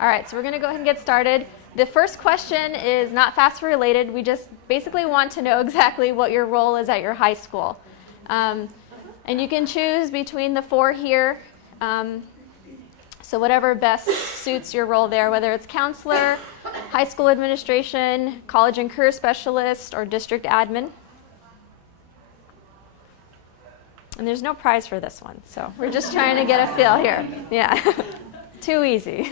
All right, so we're going to go ahead and get started. The first question is not FAFSA related. We just basically want to know exactly what your role is at your high school. And you can choose between the four here. So whatever best suits your role there, whether it's counselor, high school administration, college and career specialist, or district admin. And there's no prize for this one, so we're just trying to get a feel here. Yeah, too easy.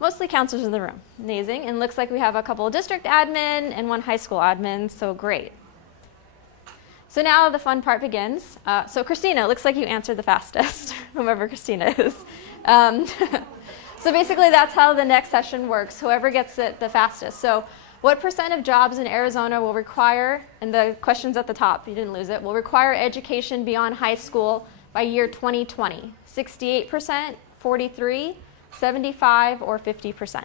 Mostly counselors in the room. Amazing. And looks like we have a couple of district admin and one high school admin, so great. So now the fun part begins. So Christina, looks like you answered the fastest, whoever Christina is. So basically that's how the next session works, whoever gets it the fastest. So what % of jobs in Arizona will require, and the question's at the top, you didn't lose it, will require education beyond high school by year 2020? 68%, 43%, 75%, or 50%?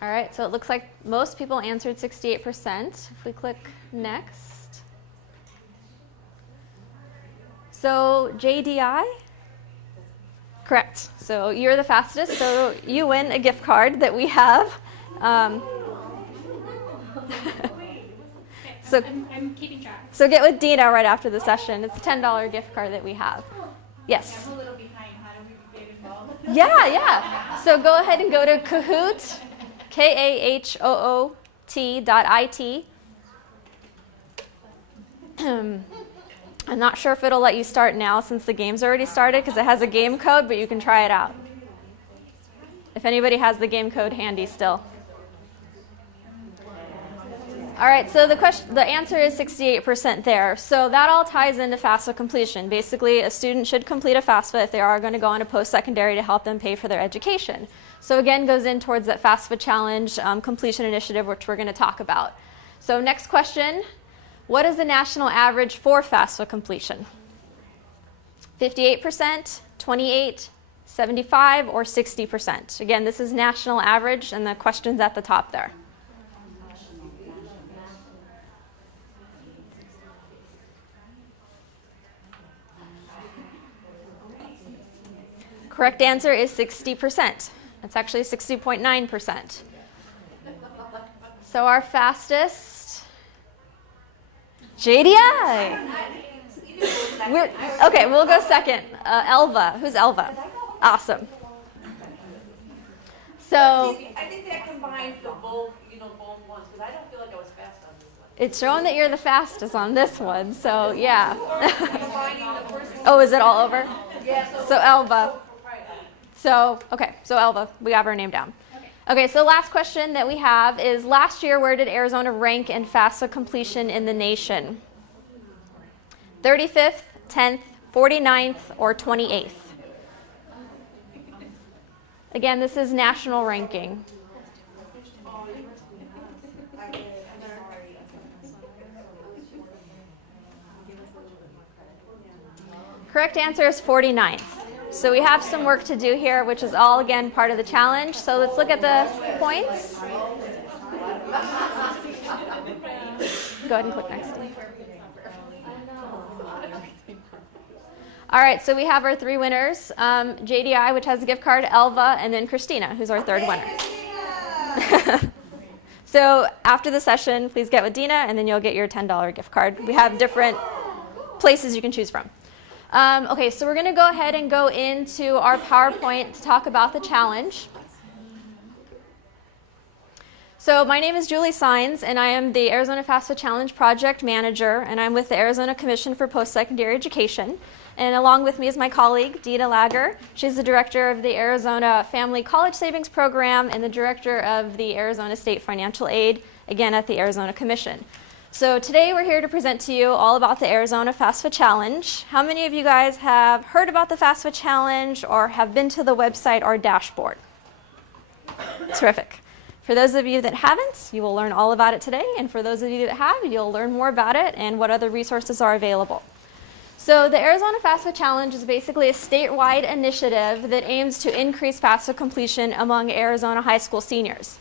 All right, so it looks like most people answered 68%. If we click next. So JDI? Correct. So you're the fastest, so you win a gift card that we have. So, I'm keeping track. So get with Deena right after the session. It's a $10 gift card that we have. Yes? I'm a little behind. How do we get involved? Yeah. So go ahead and go to Kahoot, KAHOOT.IT. I'm not sure if it'll let you start now since the game's already started because it has a game code, but you can try it out. If anybody has the game code handy still. All right, so the answer is 68% there. So that all ties into FAFSA completion. Basically, a student should complete a FAFSA if they are going to go on a post-secondary to help them pay for their education. So again, goes in towards that FAFSA challenge completion initiative, which we're going to talk about. So next question, what is the national average for FAFSA completion? 58%, 28%, 75%, or 60%? Again, this is national average, and the question's at the top there. Correct answer is 60%. It's actually 60.9%. So our fastest, JDI. Okay, we'll go second. Elva. Who's Elva? Awesome. So I think that combines the both ones, because I don't feel like I was fast on this one. It's showing that you're the fastest on this one, so yeah. Oh, is it all over? Yeah. So Elva. So, okay, so Elva, we have her name down. Okay, so last question that we have is, last year, where did Arizona rank in FAFSA completion in the nation? 35th, 10th, 49th, or 28th? Again, this is national ranking. Correct answer is 49th. So we have some work to do here, which is all, again, part of the challenge. So let's look at the points. Go ahead and click next. All right, so we have our three winners. JDI, which has a gift card, Elva, and then Christina, who's our third winner. So after the session, please get with Deena, and then you'll get your $10 gift card. We have different places you can choose from. Okay, so we're going to go ahead and go into our PowerPoint to talk about the challenge. So my name is Julie Sainz, and I am the Arizona FAFSA Challenge Project Manager, and I'm with the Arizona Commission for Postsecondary Education. And along with me is my colleague, Deena Lager. She's the director of the Arizona Family College Savings Program and the director of the Arizona State Financial Aid, again at the Arizona Commission. So today we're here to present to you all about the Arizona FAFSA Challenge. How many of you guys have heard about the FAFSA Challenge or have been to the website or dashboard? Terrific. For those of you that haven't, you will learn all about it today. And for those of you that have, you'll learn more about it and what other resources are available. So the Arizona FAFSA Challenge is basically a statewide initiative that aims to increase FAFSA completion among Arizona high school seniors.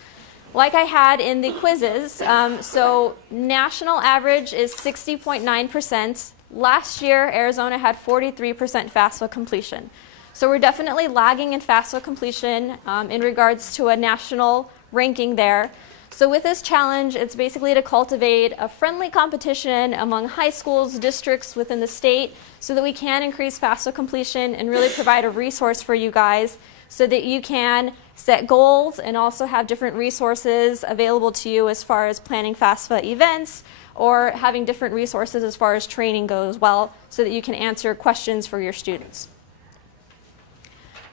Like I had in the quizzes, so national average is 60.9%. Last year, Arizona had 43% FAFSA completion. So we're definitely lagging in FAFSA completion in regards to a national ranking there. So with this challenge, it's basically to cultivate a friendly competition among high schools, districts within the state, so that we can increase FAFSA completion and really provide a resource for you guys so that you can set goals and also have different resources available to you as far as planning FAFSA events or having different resources as far as training goes as well, so that you can answer questions for your students.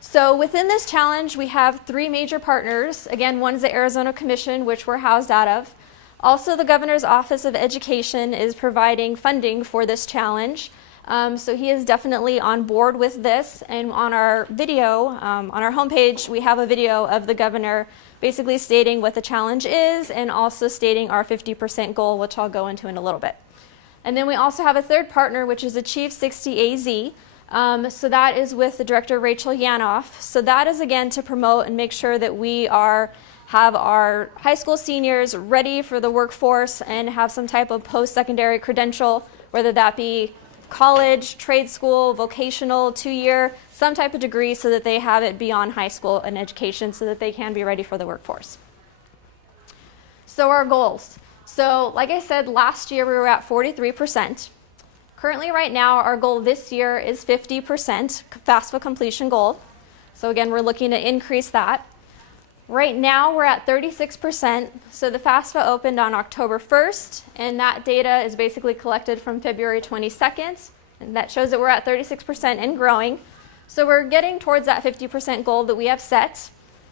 So within this challenge, we have 3 major partners. Again, one is the Arizona Commission, which we're housed out of. Also, the Governor's Office of Education is providing funding for this challenge. So he is definitely on board with this. And on our video, on our homepage, we have a video of the governor basically stating what the challenge is and also stating our 50% goal, which I'll go into in a little bit. And then we also have a third partner, which is Achieve 60 AZ. So that is with the director, Rachel Yanoff. So that is, again, to promote and make sure that we have our high school seniors ready for the workforce and have some type of post-secondary credential, whether that be college, trade school, vocational, 2-year, some type of degree, so that they have it beyond high school and education so that they can be ready for the workforce. So our goals. So like I said, last year we were at 43%. Currently, right now, our goal this year is 50% FAFSA completion goal. So again, we're looking to increase that. Right now, we're at 36%. So the FAFSA opened on October 1st, and that data is basically collected from February 22nd. And that shows that we're at 36% and growing. So we're getting towards that 50% goal that we have set.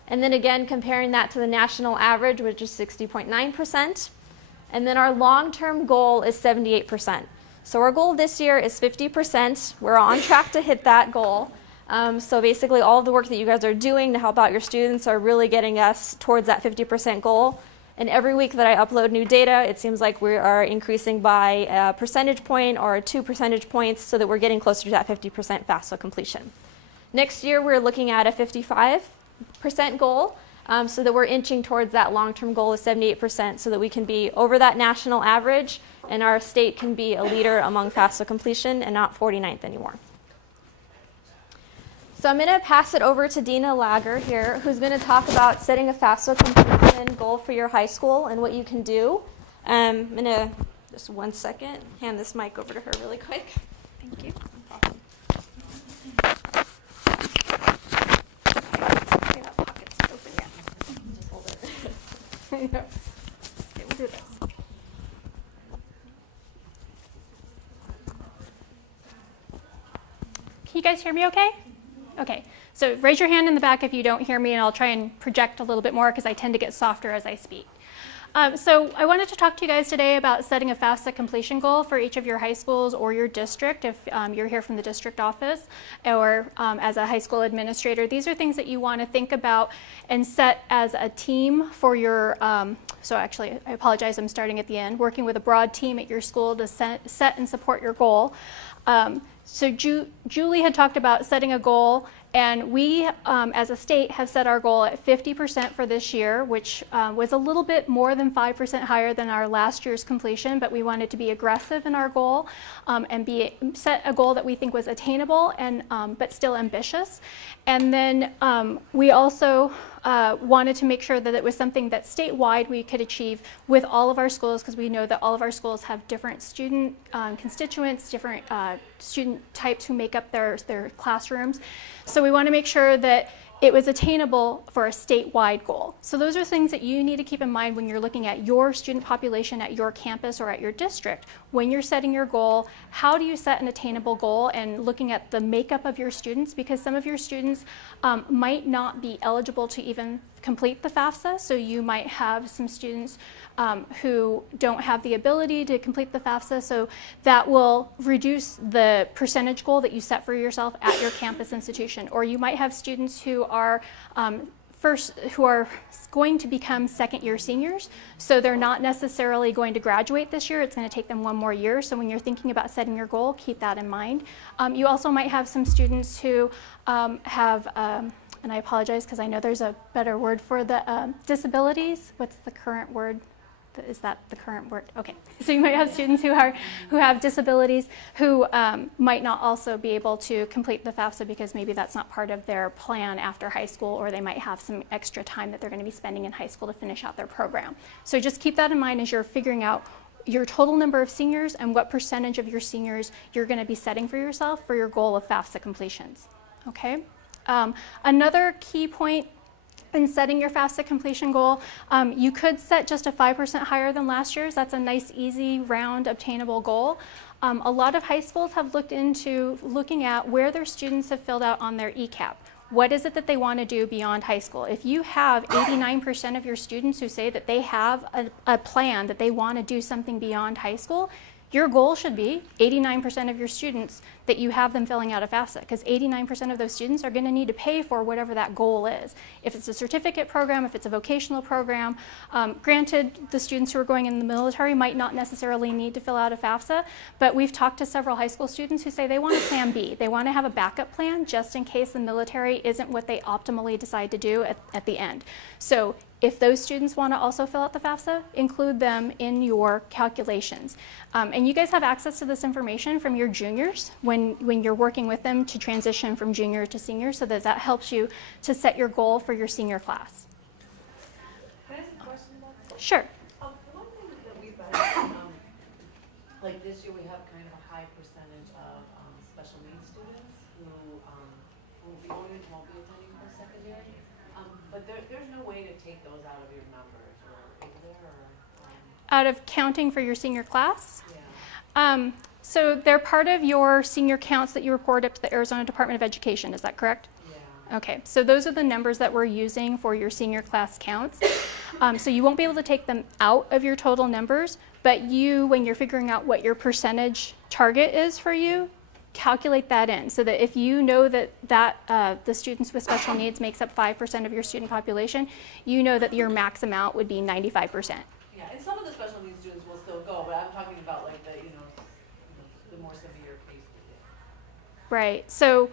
And then again, comparing that to the national average, which is 60.9%. And then our long-term goal is 78%. So our goal this year is 50%. We're on track to hit that goal. So basically all of the work that you guys are doing to help out your students are really getting us towards that 50% goal. And every week that I upload new data, it seems like we are increasing by a percentage point or 2 percentage points so that we're getting closer to that 50% FAFSA completion. Next year, we're looking at a 55% goal. So that we're inching towards that long-term goal of 78% so that we can be over that national average and our state can be a leader among FAFSA completion and not 49th anymore. So I'm going to pass it over to Deena Lager here, who's going to talk about setting a FAFSA completion goal for your high school and what you can do. I'm going to, just 1 second, hand this mic over to her really quick. Thank you. Okay, we'll do this. Can you guys hear me okay? Okay, so raise your hand in the back if you don't hear me, and I'll try and project a little bit more because I tend to get softer as I speak. So I wanted to talk to you guys today about setting a FAFSA completion goal for each of your high schools or your district if you're here from the district office or as a high school administrator. These are things that you want to think about and set as a team for your, so actually I apologize, I'm starting at the end, working with a broad team at your school to set and support your goal. So Julie had talked about setting a goal, and we, as a state, have set our goal at 50% for this year, which was a little bit more than 5% higher than our last year's completion, but we wanted to be aggressive in our goal and set a goal that we think was attainable and but still ambitious. And then we also wanted to make sure that it was something that statewide we could achieve with all of our schools, because we know that all of our schools have different student constituents, different student types who make up their classrooms. So we want to make sure that it was attainable for a statewide goal. So those are things that you need to keep in mind when you're looking at your student population at your campus or at your district. When you're setting your goal, how do you set an attainable goal, and looking at the makeup of your students, because some of your students might not be eligible to even complete the FAFSA. So you might have some students who don't have the ability to complete the FAFSA, so that will reduce the percentage goal that you set for yourself at your campus institution. Or you might have students who are going to become second-year seniors. So they're not necessarily going to graduate this year. It's going to take them one more year. So when you're thinking about setting your goal, keep that in mind. You also might have some students who have, and I apologize because I know there's a better word for the disabilities. What's the current word? Is that the current word? Okay. So you might have students who have disabilities who might not also be able to complete the FAFSA because maybe that's not part of their plan after high school, or they might have some extra time that they're going to be spending in high school to finish out their program. So just keep that in mind as you're figuring out your total number of seniors and what percentage of your seniors you're going to be setting for yourself for your goal of FAFSA completions. Okay. Another key point in setting your FAFSA completion goal, you could set just a 5% higher than last year's. That's a nice, easy, round, obtainable goal. A lot of high schools have looked into looking at where their students have filled out on their ECAP. What is it that they want to do beyond high school? If you have 89% of your students who say that they have a plan that they want to do something beyond high school, your goal should be 89% of your students that you have them filling out a FAFSA, because 89% of those students are going to need to pay for whatever that goal is. If it's a certificate program, if it's a vocational program, granted, the students who are going in the military might not necessarily need to fill out a FAFSA, but we've talked to several high school students who say they want a plan B. They want to have a backup plan just in case the military isn't what they optimally decide to do at the end. So if those students want to also fill out the FAFSA, include them in your calculations. And you guys have access to this information from your juniors when you're working with them to transition from junior to senior, so that helps you to set your goal for your senior class. Can I ask a question about that? Sure. One thing that we've got, like this year we have kind of a high percentage of special needs students who won't be attending post-secondary. But there's no way to take those out of your numbers, or is there? Out of counting for your senior class? Yeah. So they're part of your senior counts that you report up to the Arizona Department of Education, is that correct? Yeah. Okay, so those are the numbers that we're using for your senior class counts. So you won't be able to take them out of your total numbers, but when you're figuring out what your percentage target is for you, calculate that in, so that if you know that the students with special needs makes up 5% of your student population, you know that your max amount would be 95%. Yeah, and some of the special needs students will still go, but I'm talking about like the more severe cases. Right. So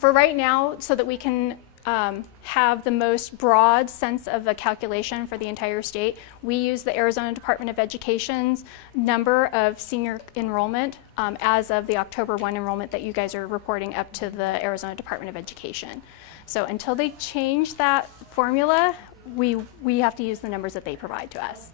for right now, so that we can have the most broad sense of a calculation for the entire state, we use the Arizona Department of Education's number of senior enrollment as of the October 1 enrollment that you guys are reporting up to the Arizona Department of Education. So until they change that formula, we have to use the numbers that they provide to us.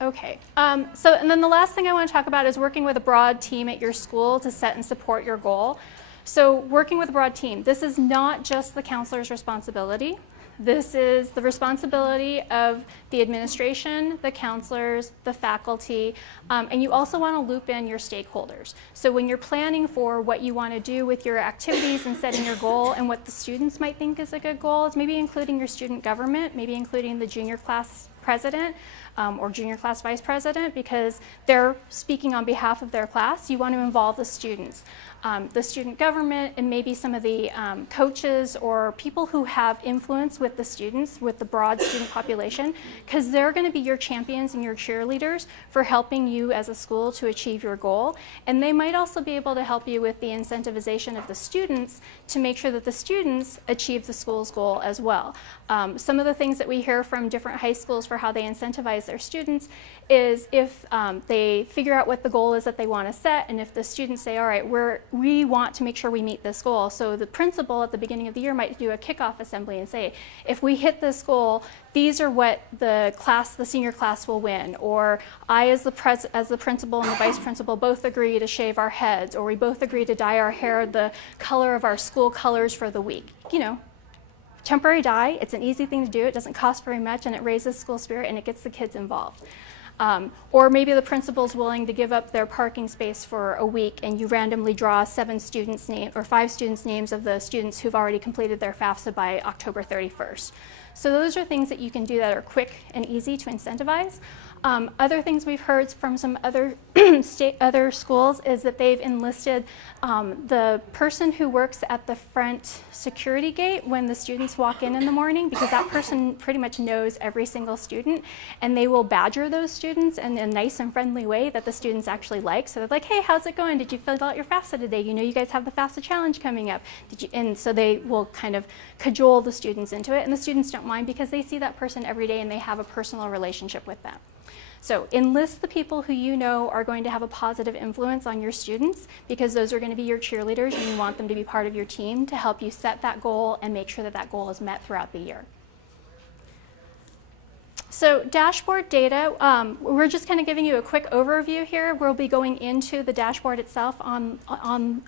Okay, and then the last thing I want to talk about is working with a broad team at your school to set and support your goal. So working with a broad team, this is not just the counselor's responsibility. This is the responsibility of the administration, the counselors, the faculty, and you also want to loop in your stakeholders. So when you're planning for what you want to do with your activities and setting your goal and what the students might think is a good goal, is maybe including your student government, maybe including the junior class president or junior class vice president, because they're speaking on behalf of their class. You want to involve the students. The student government, and maybe some of the coaches or people who have influence with the students, with the broad student population, because they're going to be your champions and your cheerleaders for helping you as a school to achieve your goal. And they might also be able to help you with the incentivization of the students to make sure that the students achieve the school's goal as well. Some of the things that we hear from different high schools for how they incentivize their students is if they figure out what the goal is that they want to set, and if the students say, all right, we want to make sure we meet this goal. So the principal at the beginning of the year might do a kickoff assembly and say, if we hit this goal, these are what the senior class will win. Or I, as the principal and the vice principal, both agree to shave our heads, or we both agree to dye our hair the color of our school colors for the week. You know, temporary dye, it's an easy thing to do. It doesn't cost very much, and it raises school spirit, and it gets the kids involved. Or maybe the principal's willing to give up their parking space for a week, and you randomly draw 7 students' names or 5 students' names of the students who've already completed their FAFSA by October 31st. So those are things that you can do that are quick and easy to incentivize. Other things we've heard from some other other schools is that they've enlisted the person who works at the front security gate when the students walk in the morning, because that person pretty much knows every single student, and they will badger those students in a nice and friendly way that the students actually like. So they're like, hey, how's it going? Did you fill out your FAFSA today? You know you guys have the FAFSA challenge coming up. And so they will kind of cajole the students into it, and the students don't mind because they see that person every day and they have a personal relationship with them. So enlist the people who you know are going to have a positive influence on your students, because those are going to be your cheerleaders and you want them to be part of your team to help you set that goal and make sure that that goal is met throughout the year. So dashboard data, we're just kind of giving you a quick overview here. We'll be going into the dashboard itself on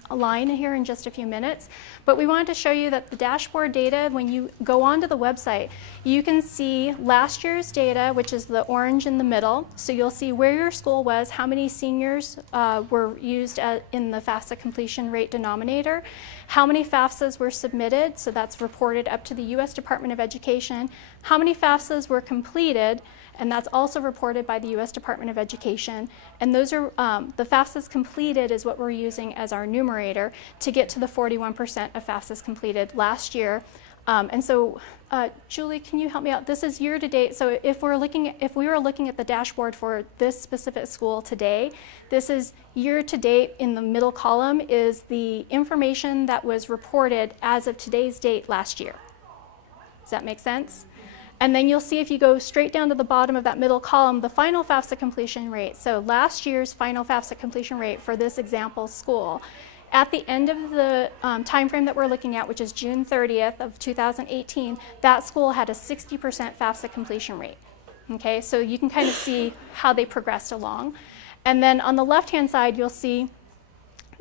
a line here in just a few minutes. But we wanted to show you that the dashboard data, when you go onto the website, you can see last year's data, which is the orange in the middle. So you'll see where your school was, how many seniors were used in the FAFSA completion rate denominator, how many FAFSAs were submitted, so that's reported up to the U.S. Department of Education, how many FAFSAs were completed, and that's also reported by the U.S. Department of Education. And those are, the FAFSAs completed is what we're using as our numerator to get to the 41% of FAFSAs completed last year. And so, Julie, can you help me out? This is year to date. So if we were looking at the dashboard for this specific school today, this is year to date. In the middle column is the information that was reported as of today's date last year. Does that make sense? And then you'll see, if you go straight down to the bottom of that middle column, the final FAFSA completion rate. So last year's final FAFSA completion rate for this example school. At the end of the time frame that we're looking at, which is June 30th of 2018, that school had a 60% FAFSA completion rate. Okay, so you can kind of see how they progressed along. And then on the left-hand side, you'll see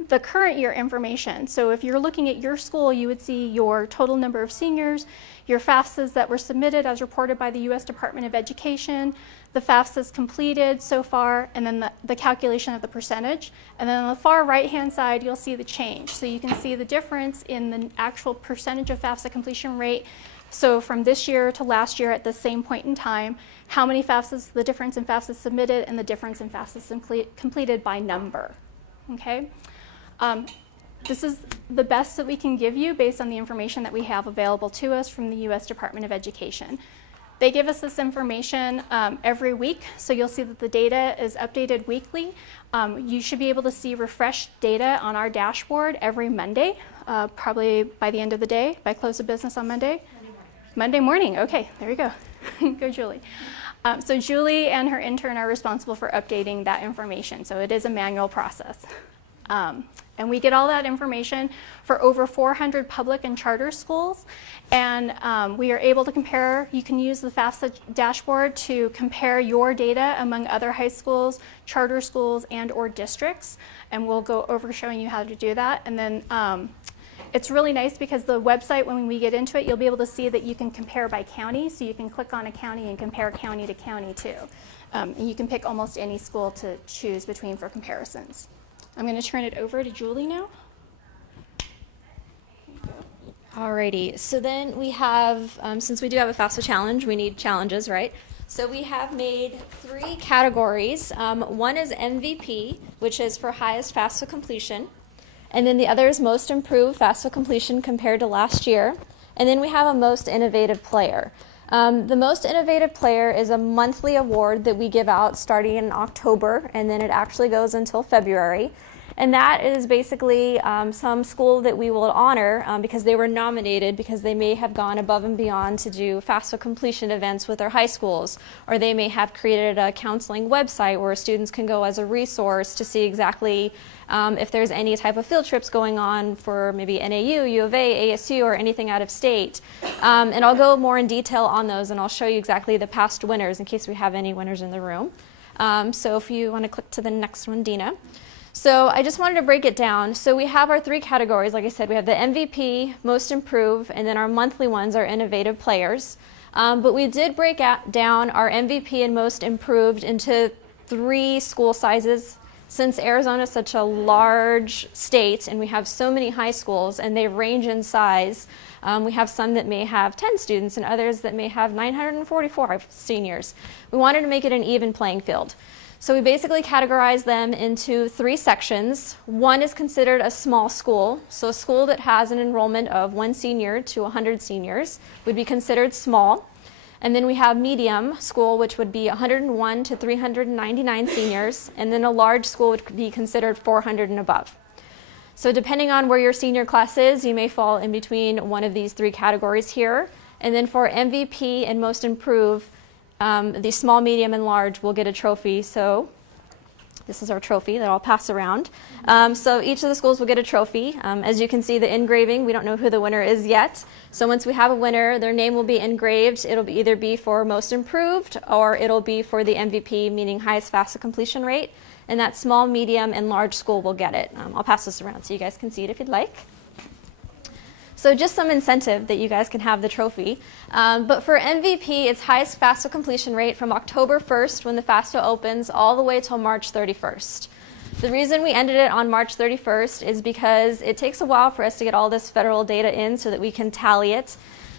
the current year information. So if you're looking at your school, you would see your total number of seniors, your FAFSAs that were submitted as reported by the U.S. Department of Education, the FAFSAs completed so far, and then the calculation of the percentage. And then on the far right-hand side, you'll see the change. So you can see the difference in the actual percentage of FAFSA completion rate. So from this year to last year at the same point in time, how many FAFSAs, the difference in FAFSAs submitted and the difference in FAFSAs completed by number. Okay? This is the best that we can give you based on the information that we have available to us from the U.S. Department of Education. They give us this information every week, so you'll see that the data is updated weekly. You should be able to see refreshed data on our dashboard every Monday, probably by the end of the day, by close of business on Monday. Monday morning, okay, there you go. Go, Julie. So Julie and her intern are responsible for updating that information, so it is a manual process. And we get all that information for over 400 public and charter schools. And we are able to compare, you can use the FAFSA dashboard to compare your data among other high schools, charter schools, and or districts. And we'll go over showing you how to do that. And then it's really nice because the website, when we get into it, you'll be able to see that you can compare by county. So you can click on a county and compare county to county too. And you can pick almost any school to choose between for comparisons. I'm going to turn it over to Julie now. Alrighty, so then we have, since we do have a FAFSA challenge, we need challenges, right? So we have made 3 categories. One is MVP, which is for highest FAFSA completion. And then the other is most improved FAFSA completion compared to last year. And then we have a most innovative player. The most innovative player is a monthly award that we give out starting in October, and then it actually goes until February. And that is basically some school that we will honor because they were nominated because they may have gone above and beyond to do FAFSA completion events with their high schools, or they may have created a counseling website where students can go as a resource to see exactly if there's any type of field trips going on for maybe NAU, U of A, ASU, or anything out of state. And I'll go more in detail on those, and I'll show you exactly the past winners in case we have any winners in the room. So if you want to click to the next one, Deena. So I just wanted to break it down. So we have our 3 categories. Like I said, we have the MVP, most improved, and then our monthly ones are innovative players. But we did break down our MVP and most improved into 3 school sizes. since Arizona is such a large state and we have so many high schools and they range in size, we have some that may have 10 students and others that may have 944 seniors. We wanted to make it an even playing field. So we basically categorize them into 3 sections. One is considered a small school. So a school that has an enrollment of 1 senior to 100 seniors would be considered small. And then we have medium school, which would be 101 to 399 seniors. And then a large school would be considered 400 and above. So depending on where your senior class is, you may fall in between one of these 3 categories here. And then for MVP and most improved, the small, medium, and large will get a trophy. So this is our trophy that I'll pass around. So each of the schools will get a trophy. As you can see, the engraving, we don't know who the winner is yet. So once we have a winner, their name will be engraved. It'll either be for most improved or it'll be for the MVP, meaning highest FAFSA completion rate. And that small, medium, and large school will get it. I'll pass this around so you guys can see it if you'd like. So just some incentive that you guys can have the trophy. But for MVP, it's highest FAFSA completion rate from October 1st when the FAFSA opens all the way till March 31st. The reason we ended it on March 31st is because it takes a while for us to get all this federal data in so that we can tally it.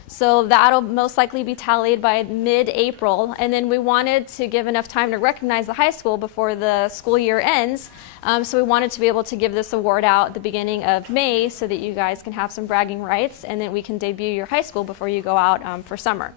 So that'll most likely be tallied by mid-April, and then we wanted to give enough time to recognize the high school before the school year ends. So we wanted to be able to give this award out at the beginning of May so that you guys can have some bragging rights, and then we can debut your high school before you go out for summer.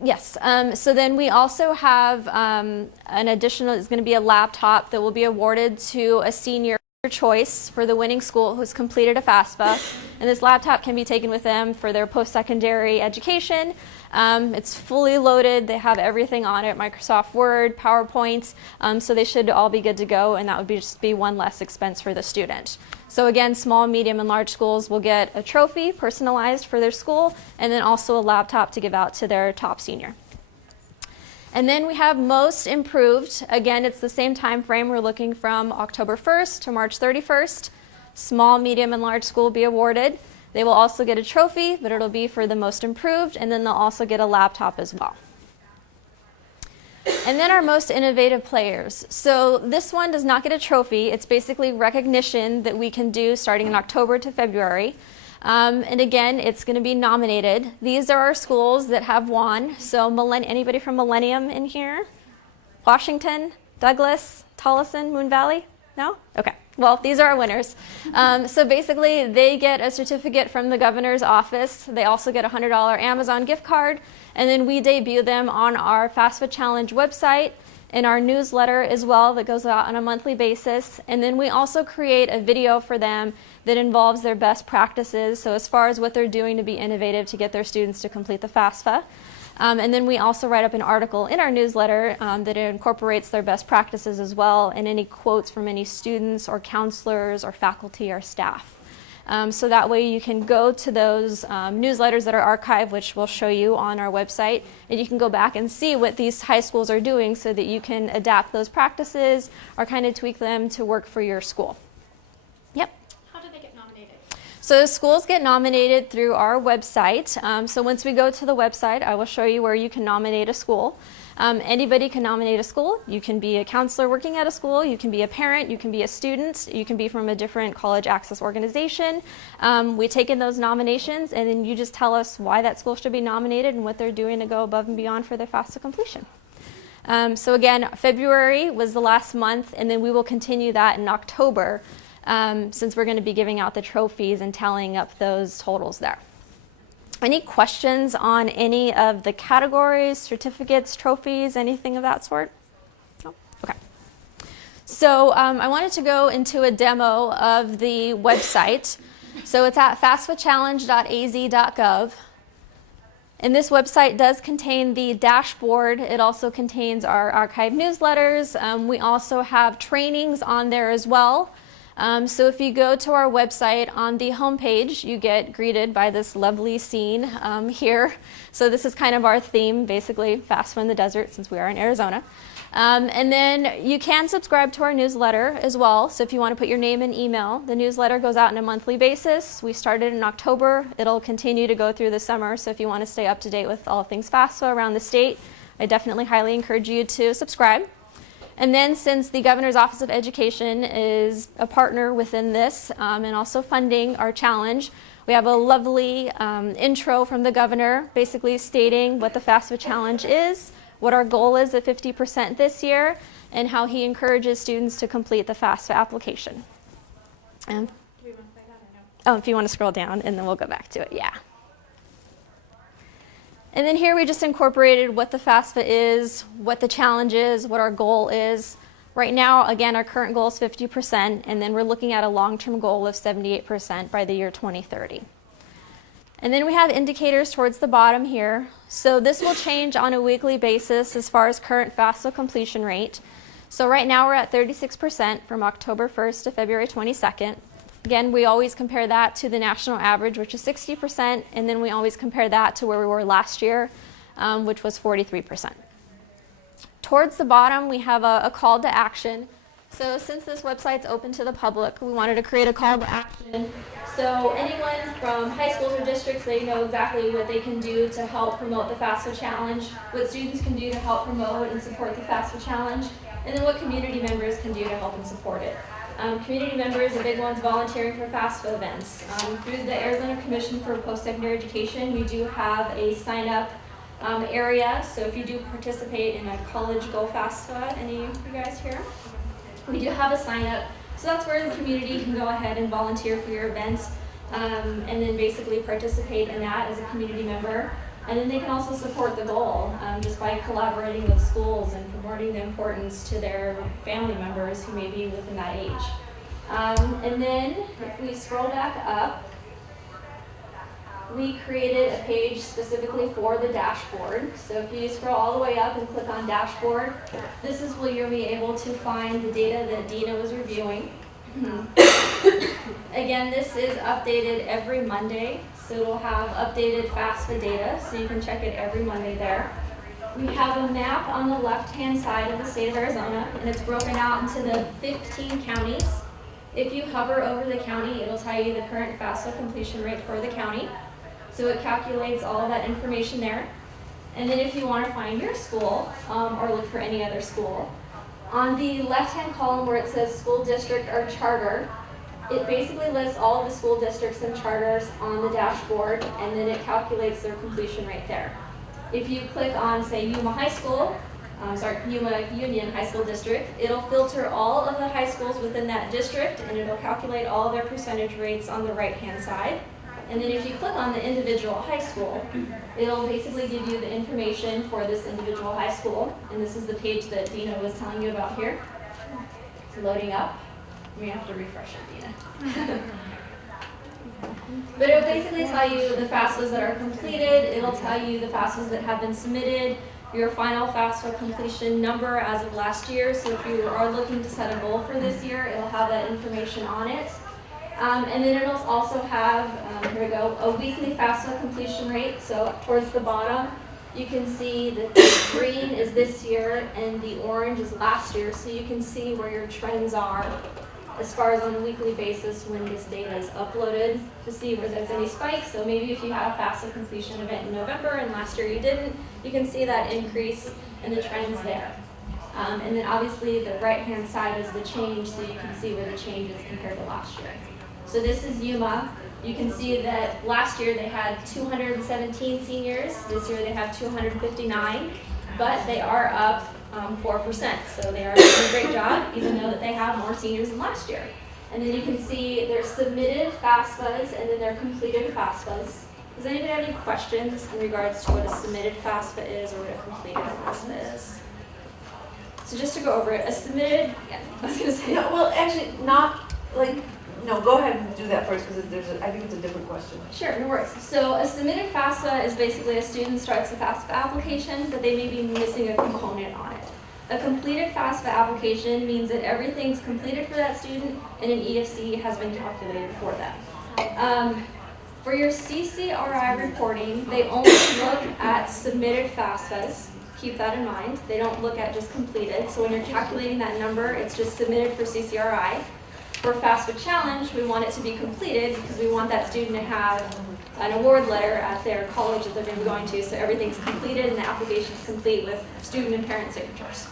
Yes, so then we also have an additional, it's going to be a laptop that will be awarded to a senior choice for the winning school who's completed a FAFSA, and this laptop can be taken with them for their post-secondary education. It's fully loaded, they have everything on it, Microsoft Word, PowerPoint, so they should all be good to go, and that would just be one less expense for the student. So again, small, medium, and large schools will get a trophy personalized for their school, and then also a laptop to give out to their top senior. And then we have most improved. Again, it's the same time frame. We're looking from October 1st to March 31st. Small, medium, and large school will be awarded. They will also get a trophy, but it'll be for the most improved, and then they'll also get a laptop as well. And then our most innovative players. So this one does not get a trophy. It's basically recognition that we can do starting in October to February. And again, it's going to be nominated. These are our schools that have won. So anybody from Millennium in here? Washington, Douglas, Tolleson, Moon Valley? No? Okay. Well, these are our winners. So basically, they get a certificate from the governor's office. They also get a $100 Amazon gift card. And then we debut them on our FAFSA Challenge website, in our newsletter as well that goes out on a monthly basis. And then we also create a video for them that involves their best practices, so as far as what they're doing to be innovative to get their students to complete the FAFSA. And then we also write up an article in our newsletter that incorporates their best practices as well, and any quotes from any students or counselors or faculty or staff. So that way you can go to those newsletters that are archived, which we'll show you on our website, and you can go back and see what these high schools are doing so that you can adapt those practices or kind of tweak them to work for your school. Yep. How do they get nominated? So schools get nominated through our website. So once we go to the website, I will show you where you can nominate a school. Anybody can nominate a school. You can be a counselor working at a school, you can be a parent, you can be a student, you can be from a different college access organization. We take in those nominations, and then you just tell us why that school should be nominated and what they're doing to go above and beyond for their FAFSA completion. So again, February was the last month, and then we will continue that in October, since we're going to be giving out the trophies and tallying up those totals there. Any questions on any of the categories, certificates, trophies, anything of that sort? No? Okay. So I wanted to go into a demo of the website. So it's at fafsachallenge.az.gov. And this website does contain the dashboard. It also contains our archived newsletters. We also have trainings on there as well. So if you go to our website, on the homepage, you get greeted by this lovely scene here. So this is kind of our theme, basically, FAFSA in the desert, since we are in Arizona. And then you can subscribe to our newsletter as well. So if you want to put your name and email, the newsletter goes out on a monthly basis. We started in October. It'll continue to go through the summer. So if you want to stay up to date with all things FAFSA around the state, I definitely highly encourage you to subscribe. And then since the Governor's Office of Education is a partner within this and also funding our challenge, we have a lovely intro from the governor basically stating what the FAFSA challenge is, what our goal is at 50% this year, and how he encourages students to complete the FAFSA application. And Do we want to play that or no? oh, if you want to scroll down, and then we'll go back to it, yeah. And then here we just incorporated what the FAFSA is, what the challenge is, what our goal is. Right now, again, our current goal is 50%, and then we're looking at a long-term goal of 78% by the year 2030. And then we have indicators towards the bottom here. So this will change on a weekly basis as far as current FAFSA completion rate. So right now we're at 36% from October 1st to February 22nd. Again, we always compare that to the national average, which is 60%, and then we always compare that to where we were last year, which was 43%. Towards the bottom, we have a call to action. So since this website's open to the public, we wanted to create a call to action. So anyone from high schools or districts, they know exactly what they can do to help promote the FAFSA challenge, what students can do to help promote and support the FAFSA challenge, and then what community members can do to help and support it. Community members, the big ones, volunteering for FAFSA events. Through the Arizona Commission for Postsecondary Education, we do have a sign-up area. So if you do participate in a college Go FAFSA, any of you guys here? We do have a sign-up. So that's where the community can go ahead and volunteer for your events and then basically participate in that as a community member. And then they can also support the goal just by collaborating with schools and promoting the importance to their family members who may be within that age. And then if we scroll back up, we created a page specifically for the dashboard. So if you scroll all the way up and click on dashboard, this is where you'll be able to find the data that Deena was reviewing. Again, this is updated every Monday, so it'll have updated FAFSA data, so you can check it every Monday there. We have a map on the left-hand side of the state of Arizona, and it's broken out into the 15 counties. If you hover over the county, it'll tell you the current FAFSA completion rate for the county. So it calculates all of that information there. And then if you want to find your school or look for any other school, on the left-hand column where it says school district or charter, it basically lists all of the school districts and charters on the dashboard, and then it calculates their completion rate there. If you click on, say, Yuma High School, Yuma Union High School District, it'll filter all of the high schools within that district, and it'll calculate all their percentage rates on the right-hand side. And then if you click on the individual high school, it'll basically give you the information for this individual high school. And this is the page that Deena was telling you about here. It's loading up. We have to refresh it, Deena. But it'll basically tell you the FAFSAs that are completed. It'll tell you the FAFSAs that have been submitted, your final FAFSA completion number as of last year. So if you are looking to set a goal for this year, it'll have that information on it. And then it'll also have, here we go, a weekly FAFSA completion rate. So towards the bottom, you can see that the green is this year and the orange is last year. So you can see where your trends are as far as on a weekly basis when this data is uploaded to see where there's any spikes. So maybe if you had a FAFSA completion event in November and last year you didn't, you can see that increase in the trends there. And then obviously the right-hand side is the change, so you can see where the change is compared to last year. So this is Yuma. You can see that last year they had 217 seniors. This year they have 259, but they are up 4%. So they are doing a great job, even though that they have more seniors than last year. And then you can see their submitted FAFSAs and then their completed FAFSAs. Does anybody have any questions in regards to what a submitted FAFSA is or what a completed FAFSA is? So just to go over it, a submitted, yeah, I was going to say. No, well, actually, not like. No, go ahead and do that first because I think it's a different question. Sure, no worries. So a submitted FAFSA is basically a student starts a FAFSA application, but they may be missing a component on it. A completed FAFSA application means that everything's completed for that student and an EFC has been calculated for them. For your CCRI reporting, they only look at submitted FAFSAs. Keep that in mind. They don't look at just completed. So when you're calculating that number, it's just submitted for CCRI. For FAFSA Challenge, we want it to be completed because we want that student to have an award letter at their college that they're going to be going to, so everything's completed and the application is complete with student and parent signatures.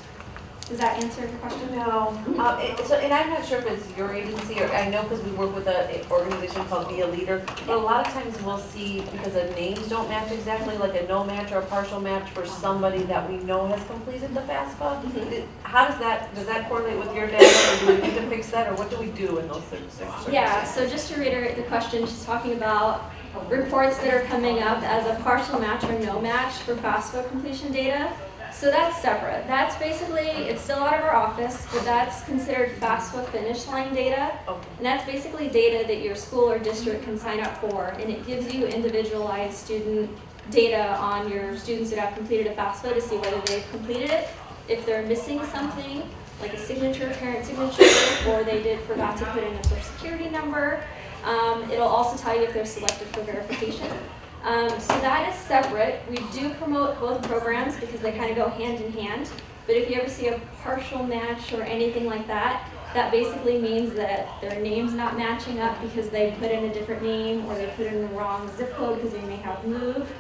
Does that answer your question? No. And I'm not sure if it's your agency, or I know because we work with an organization called Be a Leader, but a lot of times we'll see, because the names don't match exactly, like a no match or a partial match for somebody that we know has completed the FAFSA. How does that correlate with your data, or do we need to fix that, or what do we do in those circumstances? Yeah, so just to reiterate the question, she's talking about reports that are coming up as a partial match or no match for FAFSA completion data. So that's separate. That's basically, it's still out of our office, but that's considered FAFSA finish line data. Okay. And that's basically data that your school or district can sign up for, and it gives you individualized student data on your students that have completed a FAFSA to see whether they've completed it, if they're missing something, like a signature, parent signature, or they forgot to put in a social security number. It'll also tell you if they're selected for verification. So that is separate. We do promote both programs because they kind of go hand in hand. But if you ever see a partial match or anything like that, that basically means that their name's not matching up because they put in a different name, or they put in the wrong zip code because they may have moved.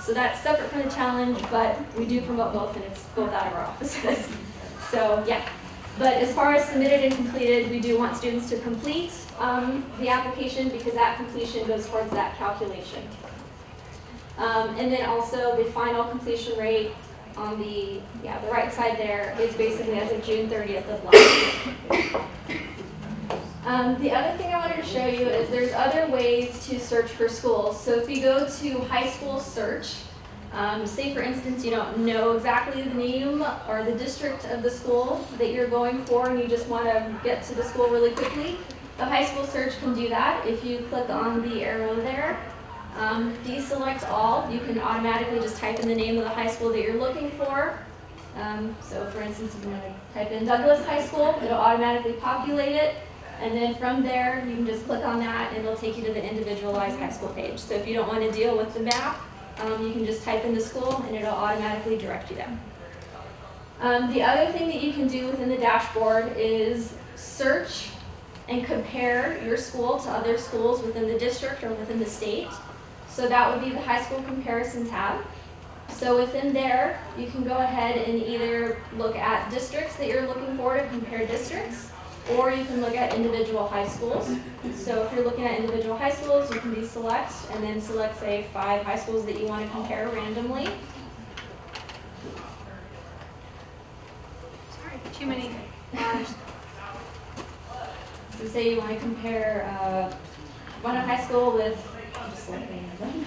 So that's separate from the challenge, but we do promote both, and it's both out of our offices. So yeah. But as far as submitted and completed, we do want students to complete the application, because that completion goes towards that calculation. And then also the final completion rate on the right side there is basically as of June 30th of last year. The other thing I wanted to show you is there's other ways to search for schools. So if you go to high school search, say for instance you don't know exactly the name or the district of the school that you're going for, and you just want to get to the school really quickly, the high school search can do that. If you click on the arrow there, deselect all, you can automatically just type in the name of the high school that you're looking for. So for instance, if you want to type in Douglas High School, it'll automatically populate it. And then from there, you can just click on that, and it'll take you to the individualized high school page. So if you don't want to deal with the map, you can just type in the school, and it'll automatically direct you there. The other thing that you can do within the dashboard is search and compare your school to other schools within the district or within the state. So that would be the high school comparison tab. So within there, you can go ahead and either look at districts that you're looking for to compare districts, or you can look at individual high schools. So if you're looking at individual high schools, you can deselect and then select, say, 5 high schools that you want to compare randomly. Sorry, too many letters. So say you want to compare one high school with, I'm just selecting them.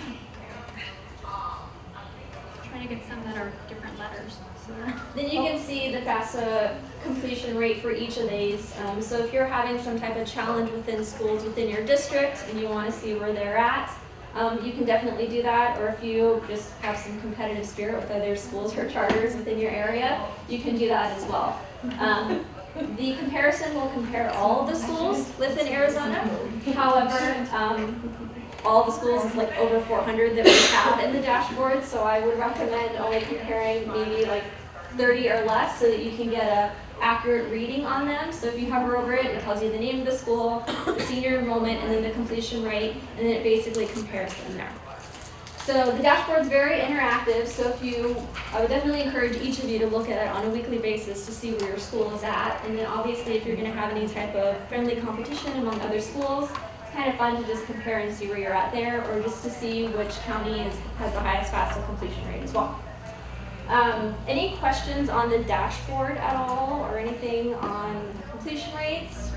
Trying to get some that are different letters. Then you can see the FAFSA completion rate for each of these. So if you're having some type of challenge within schools within your district and you want to see where they're at, you can definitely do that. Or if you just have some competitive spirit with other schools or charters within your area, you can do that as well. The comparison will compare all of the schools within Arizona. However, all the schools is like over 400 that we have in the dashboard, so I would recommend only comparing maybe like 30 or less so that you can get a accurate reading on them. So if you hover over it, it tells you the name of the school, the senior enrollment, and then the completion rate, and then it basically compares them there. So the dashboard is very interactive, so I would definitely encourage each of you to look at it on a weekly basis to see where your school is at. And then obviously if you're going to have any type of friendly competition among other schools, it's kind of fun to just compare and see where you're at there, or just to see which county has the highest FAFSA completion rate as well. Any questions on the dashboard at all, or anything on completion rates?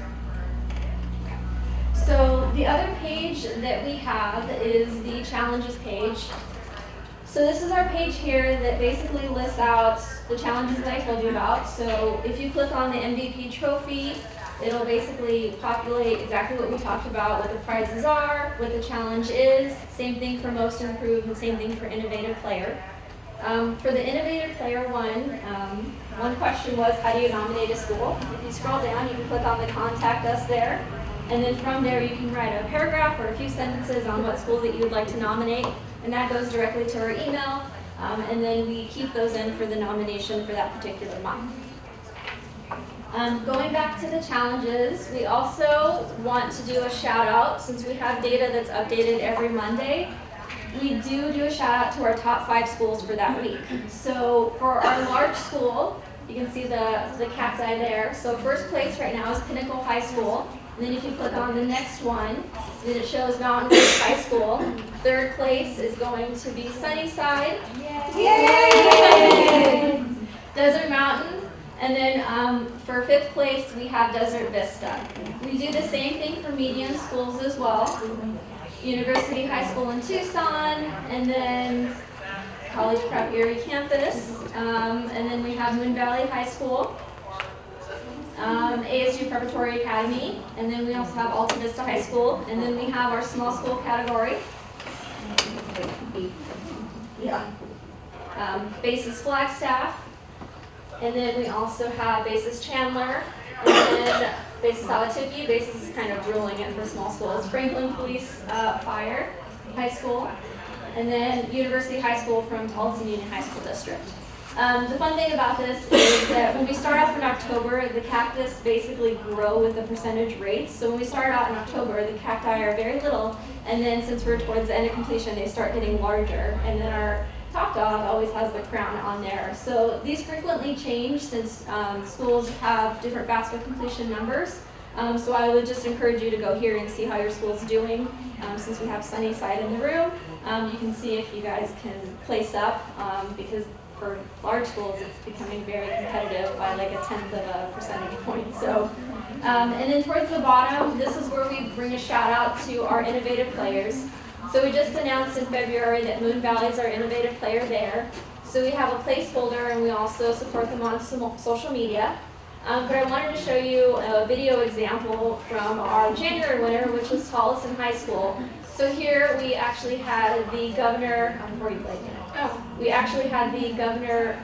So the other page that we have is the challenges page. So this is our page here that basically lists out the challenges that I told you about. So if you click on the MVP trophy, it'll basically populate exactly what we talked about, what the prizes are, what the challenge is. Same thing for most improved, and same thing for innovative player. For the innovative player one question was, how do you nominate a school? If you scroll down, you can click on the contact us there. And then from there, you can write a paragraph or a few sentences on what school that you would like to nominate. And that goes directly to our email. And then we keep those in for the nomination for that particular month. Going back to the challenges, we also want to do a shout out. Since we have data that's updated every Monday, we do a shout out to our top 5 schools for that week. So for our large school, You can see the cacti there. So first place right now is Pinnacle High School. And then if you click on the next one, then it shows Mountain Ridge High School. Third place is going to be Sunnyside. Yay! Desert Mountain. And then for fifth place, we have Desert Vista. We do the same thing for medium schools as well. University High School in Tucson, and then College Prep Erie campus. And then we have Moon Valley High School, ASU Preparatory Academy, and then we also have Alta Vista High School, and then we have our small school category. Basis Flagstaff, and then we also have Basis Chandler, and then Basis Ahwatukee. Basis is kind of ruling it for small schools. Franklin Police Fire High School, and then University High School from Tulsa Union High School District. The fun thing about this is that when we start off in October, the cactus basically grow with the percentage rates. So when we start out in October, the cacti are very little, and then since we're towards the end of completion, they start getting larger, and then our top dog always has the crown on there. So these frequently change since schools have different FAFSA completion numbers. So I would just encourage you to go here and see how your school's doing. Since we have Sunnyside in the room, you can see if you guys can place up, because for large schools it's becoming very competitive by like 1/10 of a percentage point. So, and then towards the bottom, this is where we bring a shout out to our innovative players. So we just announced in February that Moon Valley is our innovative player there. So we have a placeholder, and we also support them on social media. But I wanted to show you a video example from our January winner, which was Tolleson High School. So here we actually had the governor, before you play, we actually had the governor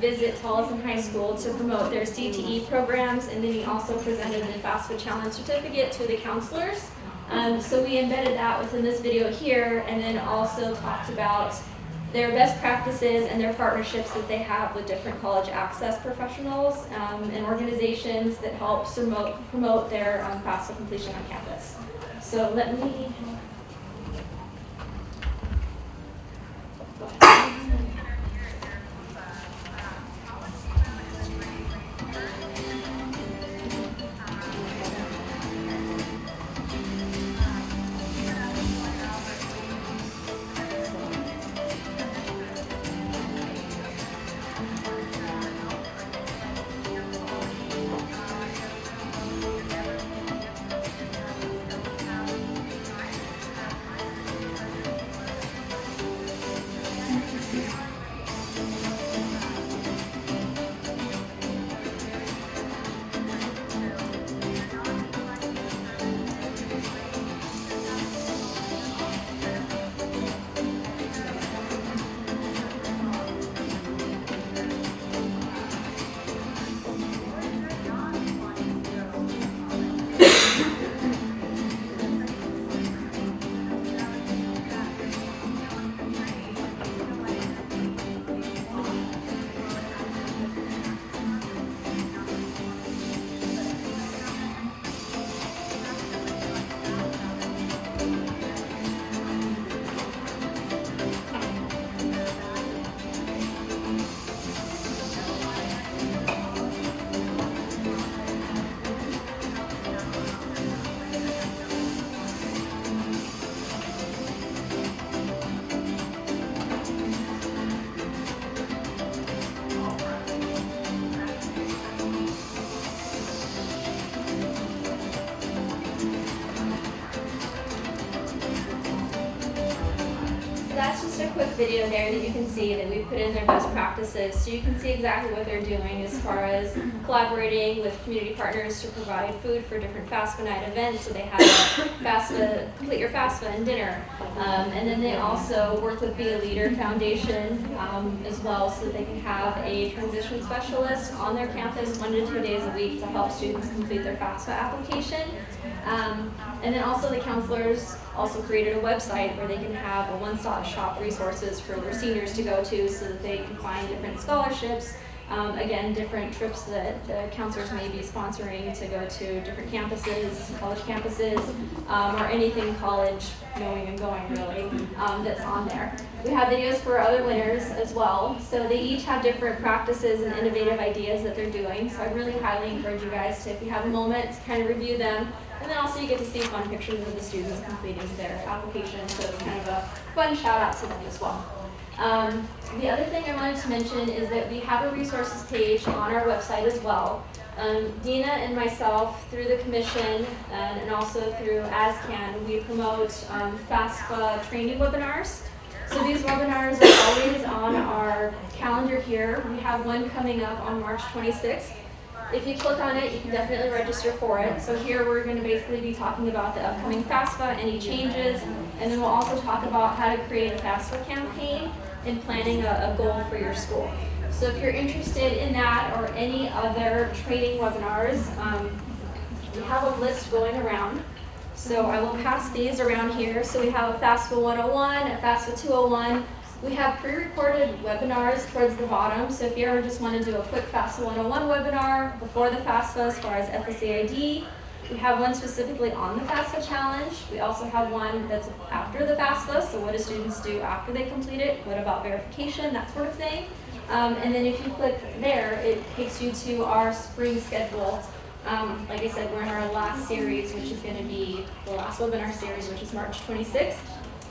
visit Tolleson High School to promote their CTE programs, and then he also presented the FAFSA Challenge Certificate to the counselors. So we embedded that within this video here, and then also talked about their best practices and their partnerships that they have with different college access professionals and organizations that help promote their FAFSA completion on campus. So let me go ahead. That's just a quick video there that you can see that we put in their best practices. So you can see exactly what they're doing as far as collaborating with community partners to provide food for different FAFSA night events. So they have a FAFSA, complete your FAFSA and dinner. And then they also work with Be a Leader Foundation as well, so that they can have a transition specialist on their campus 1 to 2 days a week to help students complete their FAFSA application. And then also the counselors also created a website where they can have a one-stop shop resources for their seniors to go to, so that they can find different scholarships Again, different trips that the counselors may be sponsoring to go to different campuses, college campuses, or anything college going and going really, that's on there. We have videos for other winners as well. So they each have different practices and innovative ideas that they're doing. So I really highly encourage you guys to, if you have a moment, to kind of review them. And then also you get to see fun pictures of the students completing their application. So it's kind of a fun shout out to them as well. The other thing I wanted to mention is that we have a resources page on our website as well. Deena and myself, through the commission and also through ASCAN, we promote FAFSA training webinars. So these webinars are always on our calendar here. We have one coming up on March 26th. If you click on it, you can definitely register for it. So here we're going to basically be talking about the upcoming FAFSA, any changes, and then we'll also talk about how to create a FAFSA campaign and planning a goal for your school. So if you're interested in that or any other training webinars, we have a list going around. So I will pass these around here. So we have a FAFSA 101, a FAFSA 201. We have pre-recorded webinars towards the bottom. So if you ever just want to do a quick FAFSA 101 webinar before the FAFSA as far as FSAID, we have one specifically on the FAFSA challenge. We also have one that's after the FAFSA. So what do students do after they complete it? What about verification, that sort of thing. And then if you click there, it takes you to our spring schedule. Like I said, we're in our last series, which is going to be the last webinar series, which is March 26th.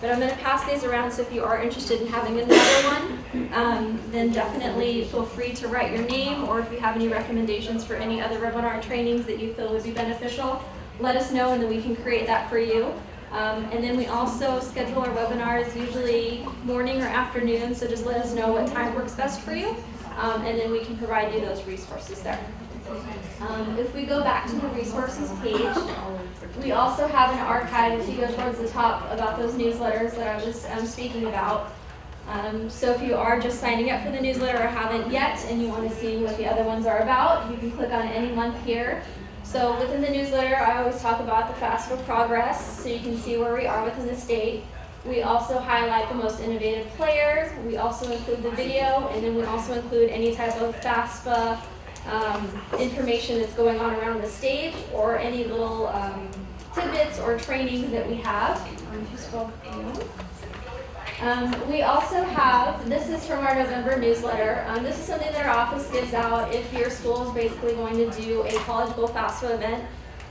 But I'm going to pass these around, so if you are interested in having another one, then definitely feel free to write your name, or if you have any recommendations for any other webinar trainings that you feel would be beneficial, let us know and then we can create that for you. And then we also schedule our webinars usually morning or afternoon, so just let us know what time works best for you, and then we can provide you those resources there. If we go back to the resources page, we also have an archive if you go towards the top about those newsletters that I was speaking about. So if you are just signing up for the newsletter or haven't yet and you want to see what the other ones are about, you can click on any month here. So within the newsletter, I always talk about the FAFSA progress, so you can see where we are within the state. We also highlight the most innovative players. We also include the video, and then we also include any type of FAFSA information that's going on around the state, or any little tidbits or trainings that we have. We also have, this is from our November newsletter. This is something that our office gives out if your school is basically going to do a College Bowl FAFSA event.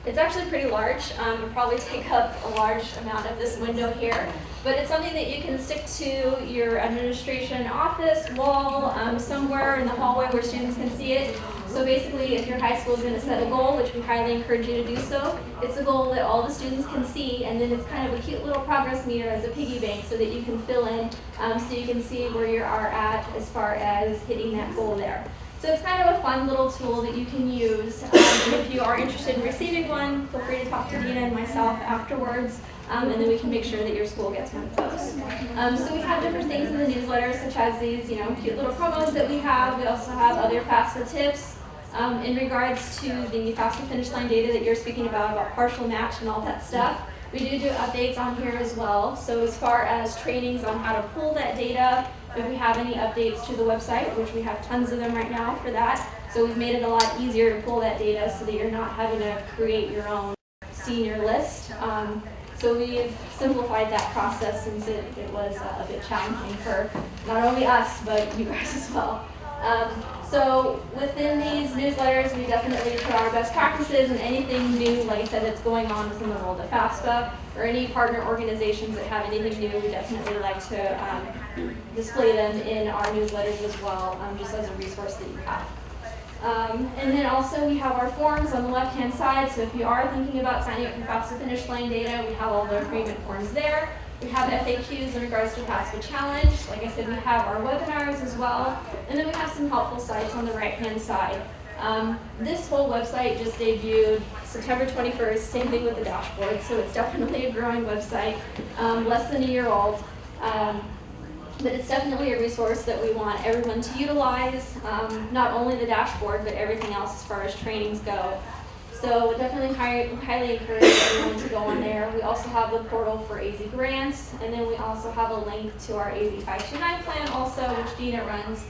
It's actually pretty large. It'll probably take up a large amount of this window here. But it's something that you can stick to your administration office wall, somewhere in the hallway where students can see it. So basically, if your high school is going to set a goal, which we highly encourage you to do so, it's a goal that all the students can see, and then it's kind of a cute little progress meter as a piggy bank so that you can fill in, so you can see where you are at as far as hitting that goal there. So it's kind of a fun little tool that you can use. And if you are interested in receiving one, feel free to talk to Deena and myself afterwards, and then we can make sure that your school gets one of those. So we have different things in the newsletter, such as these, cute little promos that we have. We also have other FAFSA tips. In regards to the FAFSA finish line data that you're speaking about partial match and all that stuff, we do updates on here as well. So as far as trainings on how to pull that data, if we have any updates to the website, which we have tons of them right now for that, so we've made it a lot easier to pull that data so that you're not having to create your own senior list. So we've simplified that process since it was a bit challenging for not only us, but you guys as well. So within these newsletters, we definitely put our best practices and anything new, like I said, that's going on within the world of FAFSA, or any partner organizations that have anything new, we definitely like to display them in our newsletters as well, just as a resource that you have. And then also we have our forms on the left-hand side, so if you are thinking about signing up for FAFSA finish line data, we have all the agreement forms there. We have FAQs in regards to FAFSA challenge. Like I said, we have our webinars as well. And then we have some helpful sites on the right-hand side. This whole website just debuted September 21st, same thing with the dashboard. So it's definitely a growing website, less than a year old. But it's definitely a resource that we want everyone to utilize, not only the dashboard, but everything else as far as trainings go. So definitely highly encourage everyone to go on there. We also have the portal for AZ grants, and then we also have a link to our AZ 529 plan also, which Deena runs.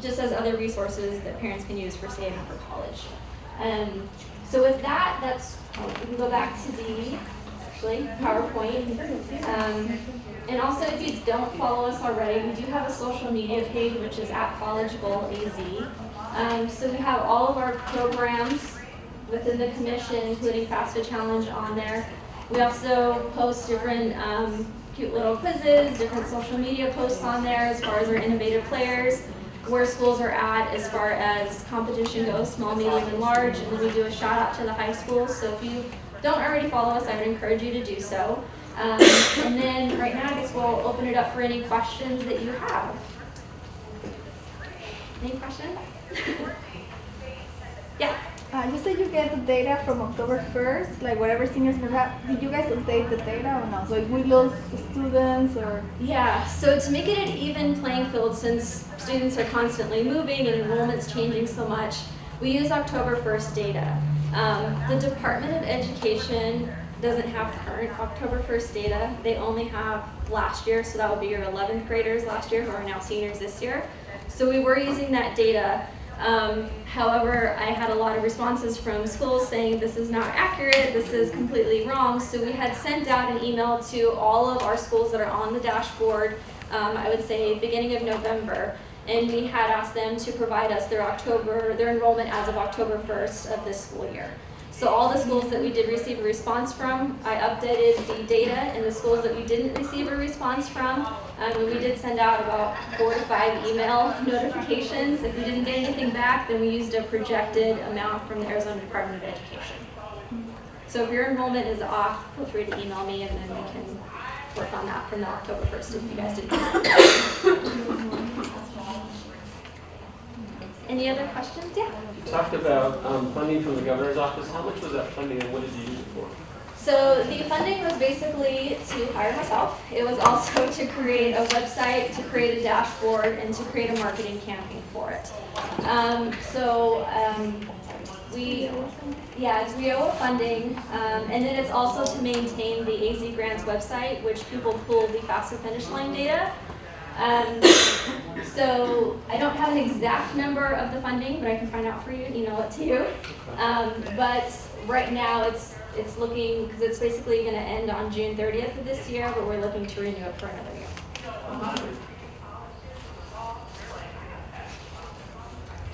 just as other resources that parents can use for saving for college. So with that, we can go back to the PowerPoint. And also, if you don't follow us already, we do have a social media page, which is @collegegoalaz. So we have all of our programs within the commission, including FAFSA Challenge on there. We also post different cute little quizzes, different social media posts on there as far as our innovative players, where schools are at as far as competition goes, small, medium, and large. And then we do a shout out to the high schools. So if you don't already follow us, I would encourage you to do so. And then right now, I guess we'll open it up for any questions that you have. Any questions? Yeah. You said you get the data from October 1st, like whatever seniors will have. Did you guys update the data or not? So if we lose students or? Yeah, so to make it an even playing field, since students are constantly moving and enrollment's changing so much, we use October 1st data. The Department of Education doesn't have current October 1st data. They only have last year, so that would be your 11th graders last year who are now seniors this year. So we were using that data. However, I had a lot of responses from schools saying this is not accurate, this is completely wrong. So we had sent out an email to all of our schools that are on the dashboard, I would say beginning of November. And we had asked them to provide us their enrollment as of October 1st of this school year. So all the schools that we did receive a response from, I updated the data, and the schools that we didn't receive a response from, we did send out about 4 to 5 email notifications. If we didn't get anything back, then we used a projected amount from the Arizona Department of Education. So if your enrollment is off, feel free to email me, and then we can work on that from the October 1st if you guys didn't. Any other questions? Yeah. You talked about funding from the governor's office. How much was that funding and what did you use it for? So the funding was basically to hire myself. It was also to create a website, to create a dashboard, and to create a marketing campaign for it. It's WIOA funding, and then it's also to maintain the AZ Grants website, which people pull the FAFSA finish line data. So I don't have an exact number of the funding, but I can find out for you and email it to you. But right now it's looking, because it's basically going to end on June 30th of this year, but we're looking to renew it for another year.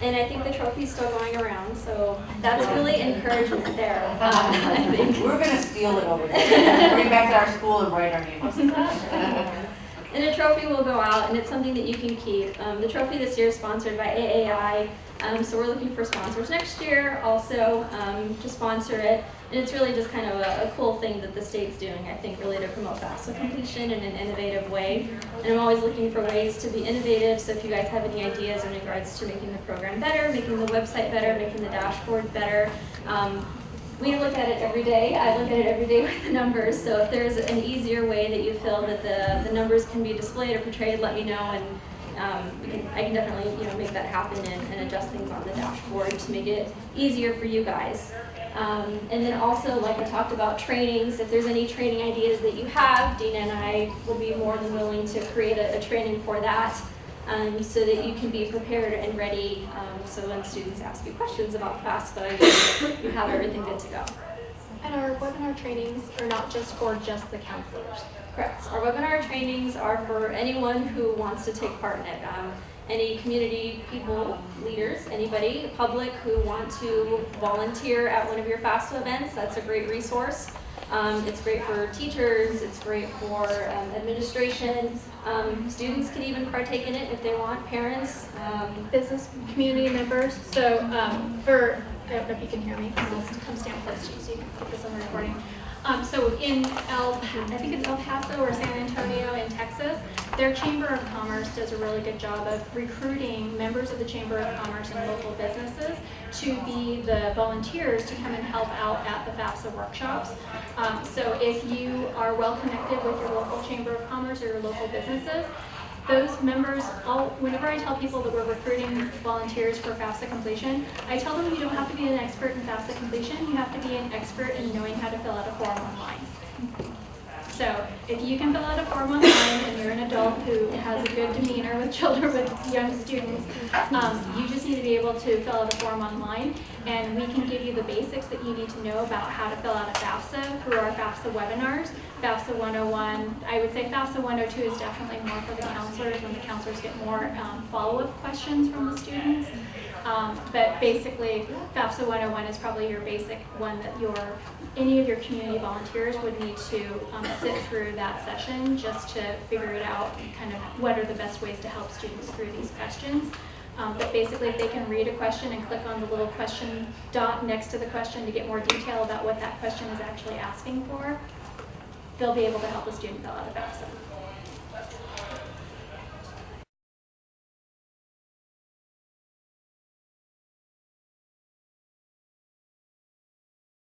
And I think the trophy's still going around, so that's really encouragement there. I think. We're going to steal it over there. Bring it back to our school and write our names. And a trophy will go out, and it's something that you can keep. The trophy this year is sponsored by AAI, so we're looking for sponsors next year also to sponsor it. And it's really just kind of a cool thing that the state's doing, I think, really to promote FAFSA completion in an innovative way. And I'm always looking for ways to be innovative, so if you guys have any ideas in regards to making the program better, making the website better, making the dashboard better, we look at it every day. I look at it every day with the numbers. So if there's an easier way that you feel that the numbers can be displayed or portrayed, let me know, and I can definitely make that happen and adjust things on the dashboard to make it easier for you guys. And then also, like I talked about, trainings. If there's any training ideas that you have, Deena and I will be more than willing to create a training for that. So that you can be prepared and ready, so when students ask you questions about FAFSA, you have everything good to go. And our webinar trainings are not just for just the counselors. Correct. Our webinar trainings are for anyone who wants to take part in it. Any community people, leaders, anybody, public who want to volunteer at one of your FAFSA events, that's a great resource. It's great for teachers, it's great for administration. Students can even partake in it if they want, parents. Business community members. So I don't know if you can hear me. I'll come stand close to you so you can put this on the recording. So in I think it's El Paso or San Antonio in Texas, their Chamber of Commerce does a really good job of recruiting members of the Chamber of Commerce and local businesses to be the volunteers to come and help out at the FAFSA workshops. So if you are well connected with your local Chamber of Commerce or your local businesses, those members, whenever I tell people that we're recruiting volunteers for FAFSA completion, I tell them you don't have to be an expert in FAFSA completion, you have to be an expert in knowing how to fill out a form online. So if you can fill out a form online and you're an adult who has a good demeanor with children, with young students, you just need to be able to fill out a form online, and we can give you the basics that you need to know about how to fill out a FAFSA through our FAFSA webinars. FAFSA 101, I would say FAFSA 102 is definitely more for the counselors when the counselors get more follow-up questions from the students. But basically, FAFSA 101 is probably your basic one that any of your community volunteers would need to sit through that session just to figure it out, kind of what are the best ways to help students through these questions. But basically, if they can read a question and click on the little question dot next to the question to get more detail about what that question is actually asking for, they'll be able to help the student fill out a FAFSA.